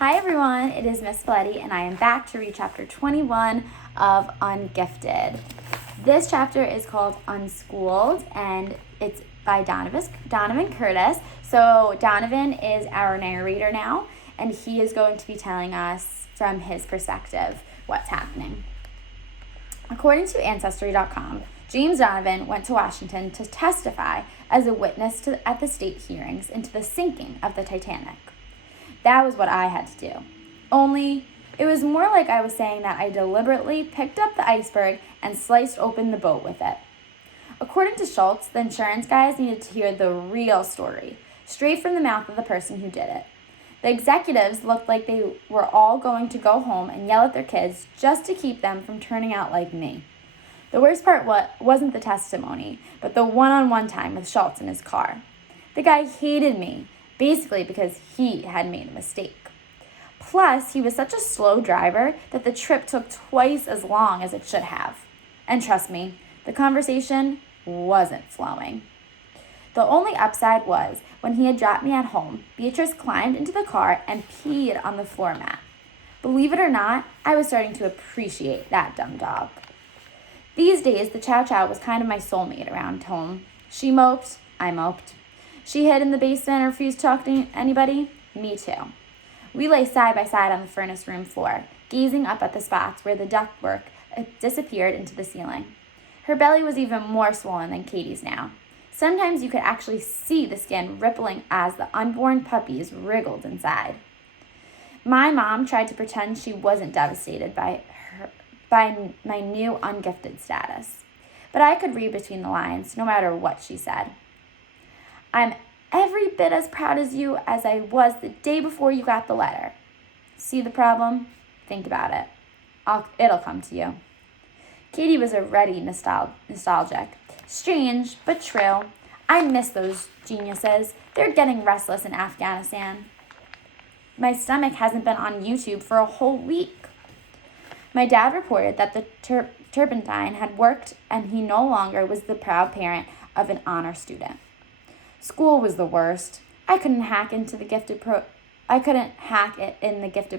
Hi everyone, it is Miss Spoleti and I am back to read chapter 21 of Ungifted. This chapter is called Unschooled and it's by Donovan Curtis. So Donovan is our narrator now and he is going to be telling us from his perspective what's happening. According to Ancestry.com, James Donovan went to Washington to testify as a witness at the state hearings into the sinking of the Titanic. That was what I had to do. Only, it was more like I was saying that I deliberately picked up the iceberg and sliced open the boat with it. According to Schultz, the insurance guys needed to hear the real story, straight from the mouth of the person who did it. The executives looked like they were all going to go home and yell at their kids just to keep them from turning out like me. The worst part wasn't the testimony, but the one-on-one time with Schultz in his car. The guy hated me, basically because he had made a mistake. Plus, he was such a slow driver that the trip took twice as long as it should have. And trust me, the conversation wasn't flowing. The only upside was, when he had dropped me at home, Beatrice climbed into the car and peed on the floor mat. Believe it or not, I was starting to appreciate that dumb dog. These days, the Chow Chow was kind of my soulmate around home. She moped, I moped. She hid in the basement and refused to talk to anybody. Me too. We lay side by side on the furnace room floor, gazing up at the spots where the ductwork disappeared into the ceiling. Her belly was even more swollen than Katie's now. Sometimes you could actually see the skin rippling as the unborn puppies wriggled inside. My mom tried to pretend she wasn't devastated by my new ungifted status, but I could read between the lines no matter what she said. I'm every bit as proud as you as I was the day before you got the letter. See the problem? Think about it. It'll come to you. Katie was already nostalgic. Strange, but true. I miss those geniuses. They're getting restless in Afghanistan. My stomach hasn't been on YouTube for a whole week. My dad reported that the turpentine had worked and he no longer was the proud parent of an honor student. School was the worst. I couldn't hack it in the gifted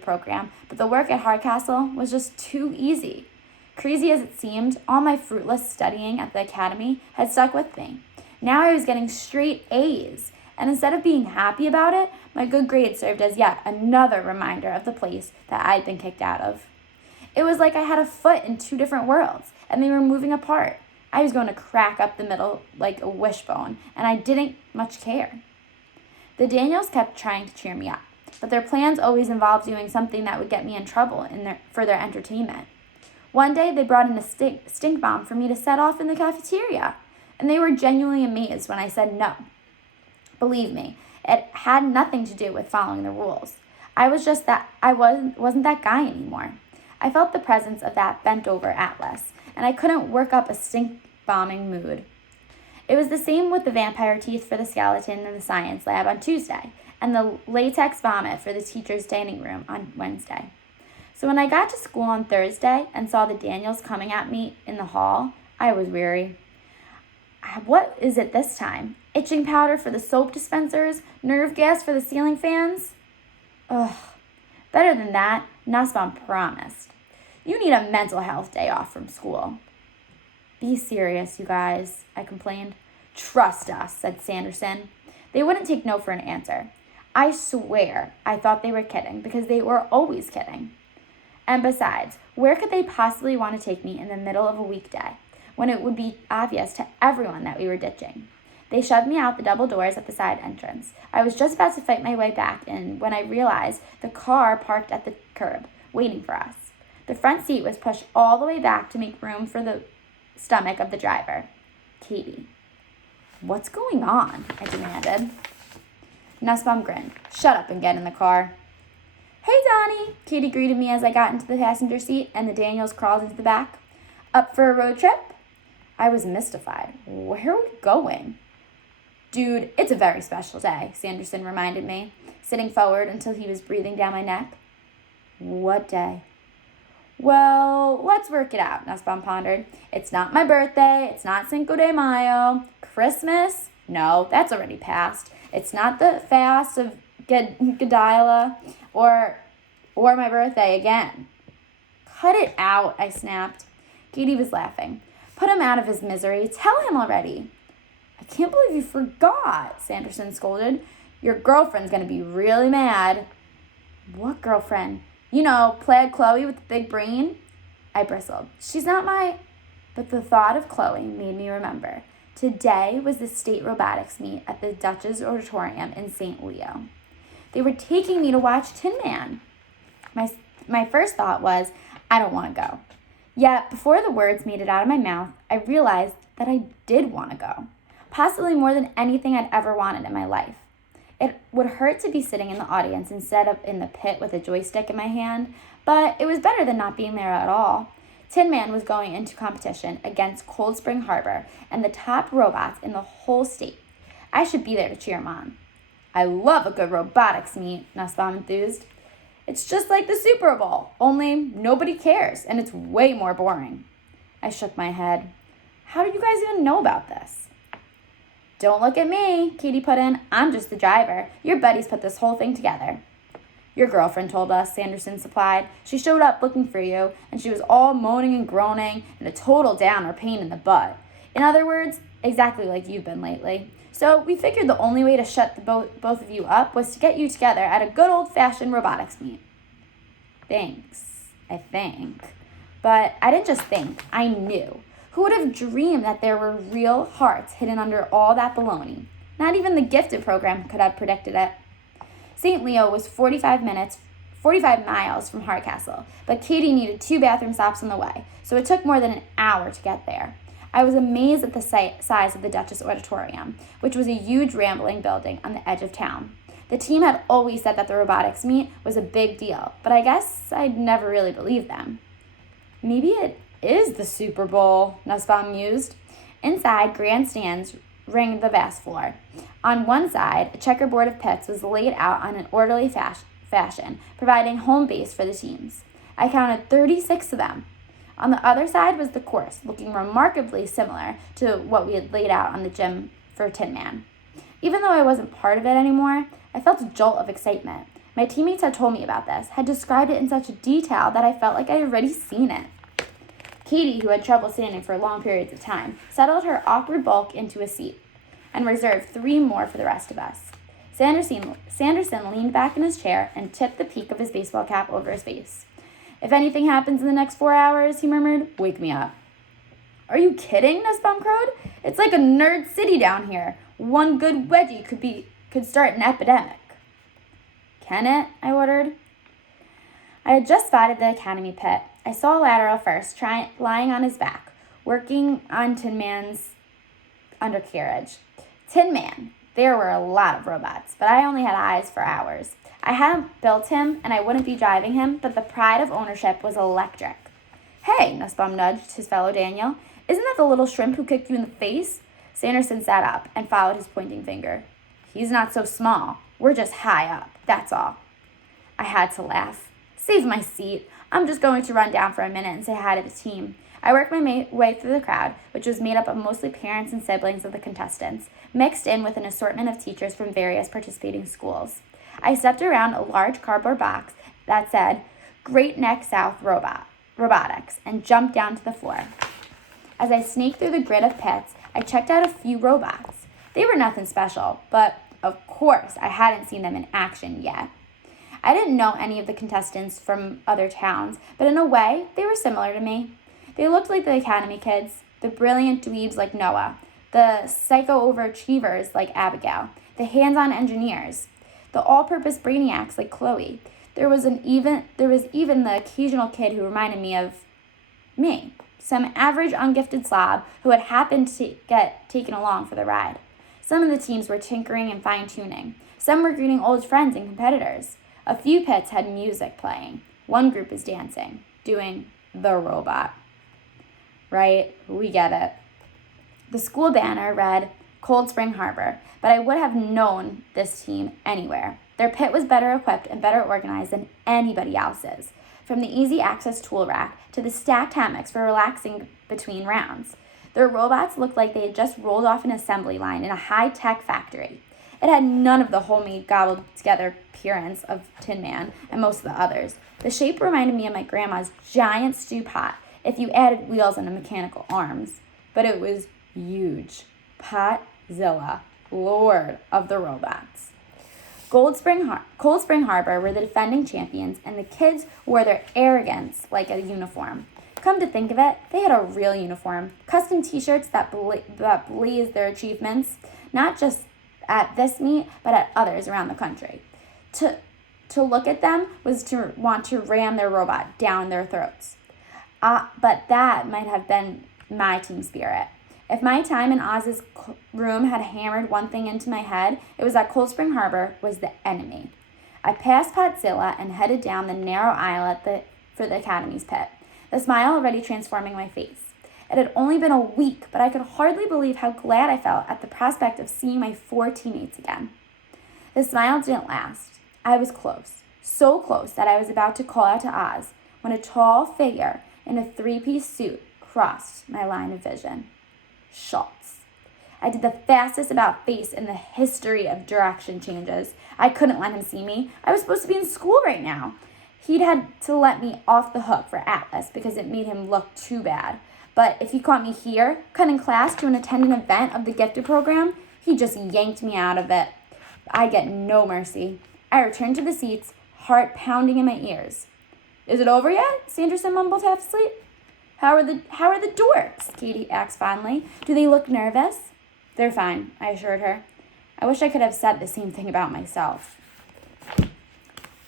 program, but the work at Hardcastle was just too easy. Crazy as it seemed, all my fruitless studying at the academy had stuck with me. Now I was getting straight A's, and instead of being happy about it, my good grades served as yet another reminder of the place that I'd been kicked out of. It was like I had a foot in two different worlds, and they were moving apart. I was going to crack up the middle like a wishbone, and I didn't much care. The Daniels kept trying to cheer me up, but their plans always involved doing something that would get me in trouble for their entertainment. One day, they brought in a stink bomb for me to set off in the cafeteria, and they were genuinely amazed when I said no. Believe me, it had nothing to do with following the rules. I wasn't that guy anymore. I felt the presence of that bent-over Atlas, and I couldn't work up a stink-bombing mood. It was the same with the vampire teeth for the skeleton in the science lab on Tuesday, and the latex vomit for the teacher's dining room on Wednesday. So when I got to school on Thursday and saw the Daniels coming at me in the hall, I was weary. What is it this time? Itching powder for the soap dispensers? Nerve gas for the ceiling fans? Ugh. Better than that, Nussbaum promised. You need a mental health day off from school. Be serious, you guys, I complained. Trust us, said Sanderson. They wouldn't take no for an answer. I swear I thought they were kidding because they were always kidding. And besides, where could they possibly want to take me in the middle of a weekday when it would be obvious to everyone that we were ditching? They shoved me out the double doors at the side entrance. I was just about to fight my way back in when I realized the car parked at the curb, waiting for us. The front seat was pushed all the way back to make room for the stomach of the driver, Katie. What's going on? I demanded. Nussbaum grinned. Shut up and get in the car. Hey, Donnie, Katie greeted me as I got into the passenger seat and the Daniels crawled into the back. Up for a road trip? I was mystified. Where are we going? Dude, it's a very special day, Sanderson reminded me, sitting forward until he was breathing down my neck. What day? Well, let's work it out, Nussbaum pondered. It's not my birthday. It's not Cinco de Mayo. Christmas? No, that's already passed. It's not the fast of Godiala or Or my birthday again. Cut it out, I snapped. Katie was laughing. Put him out of his misery. Tell him already. I can't believe you forgot, Sanderson scolded. Your girlfriend's going to be really mad. What girlfriend? You know, plaid Chloe with the big brain? I bristled. She's not my... But the thought of Chloe made me remember. Today was the state robotics meet at the Duchess Auditorium in St. Leo. They were taking me to watch Tin Man. My first thought was, I don't want to go. Yet, before the words made it out of my mouth, I realized that I did want to go. Possibly more than anything I'd ever wanted in my life. It would hurt to be sitting in the audience instead of in the pit with a joystick in my hand, but it was better than not being there at all. Tin Man was going into competition against Cold Spring Harbor and the top robots in the whole state. I should be there to cheer him on. I love a good robotics meet, Nussbaum enthused. It's just like the Super Bowl, only nobody cares, and it's way more boring. I shook my head. How do you guys even know about this? Don't look at me, Katie put in. I'm just the driver. Your buddies put this whole thing together. Your girlfriend told us, Sanderson supplied. She showed up looking for you, and she was all moaning and groaning and a total downer pain in the butt. In other words, exactly like you've been lately. So we figured the only way to shut both of you up was to get you together at a good old-fashioned robotics meet. Thanks, I think. But I didn't just think, I knew. Who would have dreamed that there were real hearts hidden under all that baloney? Not even the Gifted program could have predicted it. St. Leo was 45 miles from Hardcastle, but Katie needed 2 bathroom stops on the way, so it took more than an hour to get there. I was amazed at the size of the Duchess Auditorium, which was a huge rambling building on the edge of town. The team had always said that the robotics meet was a big deal, but I guess I'd never really believed them. Maybe it is the Super Bowl, Nussbaum mused. Inside, grandstands ringed the vast floor. On one side, a checkerboard of pits was laid out on an orderly fashion, providing home base for the teams. I counted 36 of them. On the other side was the course, looking remarkably similar to what we had laid out on the gym for Tin Man. Even though I wasn't part of it anymore, I felt a jolt of excitement. My teammates had told me about this, had described it in such detail that I felt like I had already seen it. Katie, who had trouble standing for long periods of time, settled her awkward bulk into a seat and reserved 3 more for the rest of us. Sanderson leaned back in his chair and tipped the peak of his baseball cap over his face. If anything happens in the next 4 hours, he murmured, wake me up. Are you kidding? Nussbaum crowed. It's like a nerd city down here. One good wedgie could start an epidemic. Can it? I ordered. I had just spotted the academy pit. I saw Lateral first, lying on his back, working on Tin Man's undercarriage. Tin Man. There were a lot of robots, but I only had eyes for hours. I hadn't built him, and I wouldn't be driving him, but the pride of ownership was electric. Hey, Nussbaum nudged his fellow Daniel. Isn't that the little shrimp who kicked you in the face? Sanderson sat up and followed his pointing finger. He's not so small. We're just high up, that's all. I had to laugh. Save my seat. I'm just going to run down for a minute and say hi to the team. I worked my way through the crowd, which was made up of mostly parents and siblings of the contestants, mixed in with an assortment of teachers from various participating schools. I stepped around a large cardboard box that said, Great Neck South Robotics, and jumped down to the floor. As I snaked through the grid of pits, I checked out a few robots. They were nothing special, but of course I hadn't seen them in action yet. I didn't know any of the contestants from other towns, but in a way, they were similar to me. They looked like the Academy kids, the brilliant dweebs like Noah, the psycho-overachievers like Abigail, the hands-on engineers, the all-purpose brainiacs like Chloe. There was even the occasional kid who reminded me of me, some average ungifted slob who had happened to get taken along for the ride. Some of the teams were tinkering and fine-tuning. Some were greeting old friends and competitors. A few pits had music playing. One group was dancing, doing the robot. Right, we get it. The school banner read Cold Spring Harbor, but I would have known this team anywhere. Their pit was better equipped and better organized than anybody else's, from the easy access tool rack to the stacked hammocks for relaxing between rounds. Their robots looked like they had just rolled off an assembly line in a high-tech factory. It had none of the homemade, gobbled together appearance of Tin Man and most of the others. The shape reminded me of my grandma's giant stew pot if you added wheels and mechanical arms. But it was huge. Potzilla, Lord of the Robots. Cold Spring Harbor were the defending champions, and the kids wore their arrogance like a uniform. Come to think of it, they had a real uniform, custom t-shirts that blazed their achievements, not just at this meet, but at others around the country. To look at them was to want to ram their robot down their throats. But that might have been my team spirit. If my time in Oz's room had hammered one thing into my head, it was that Cold Spring Harbor was the enemy. I passed Potzilla and headed down the narrow aisle for the Academy's pit, the smile already transforming my face. It had only been a week, but I could hardly believe how glad I felt at the prospect of seeing my 4 teammates again. The smile didn't last. I was close, so close that I was about to call out to Oz when a tall figure in a 3-piece suit crossed my line of vision. Schultz. I did the fastest about face in the history of direction changes. I couldn't let him see me. I was supposed to be in school right now. He'd had to let me off the hook for Atlas because it made him look too bad. But if he caught me here, cutting class to attend an event of the Gifted program, he just yanked me out of it. I get no mercy. I returned to the seats, heart pounding in my ears. Is it over yet? Sanderson mumbled half asleep. How are the dorks? Katie asked fondly. Do they look nervous? They're fine, I assured her. I wish I could have said the same thing about myself.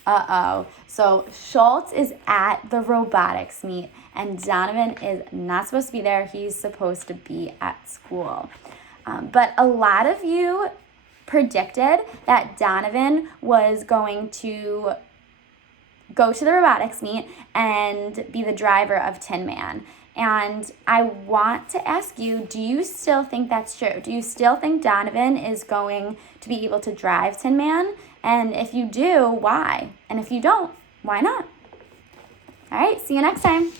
Uh-oh. So Schultz is at the robotics meet, and Donovan is not supposed to be there. He's supposed to be at school. But a lot of you predicted that Donovan was going to go to the robotics meet and be the driver of Tin Man. And I want to ask you, do you still think that's true? Do you still think Donovan is going to be able to drive Tin Man? And if you do, why? And if you don't, why not? All right, see you next time.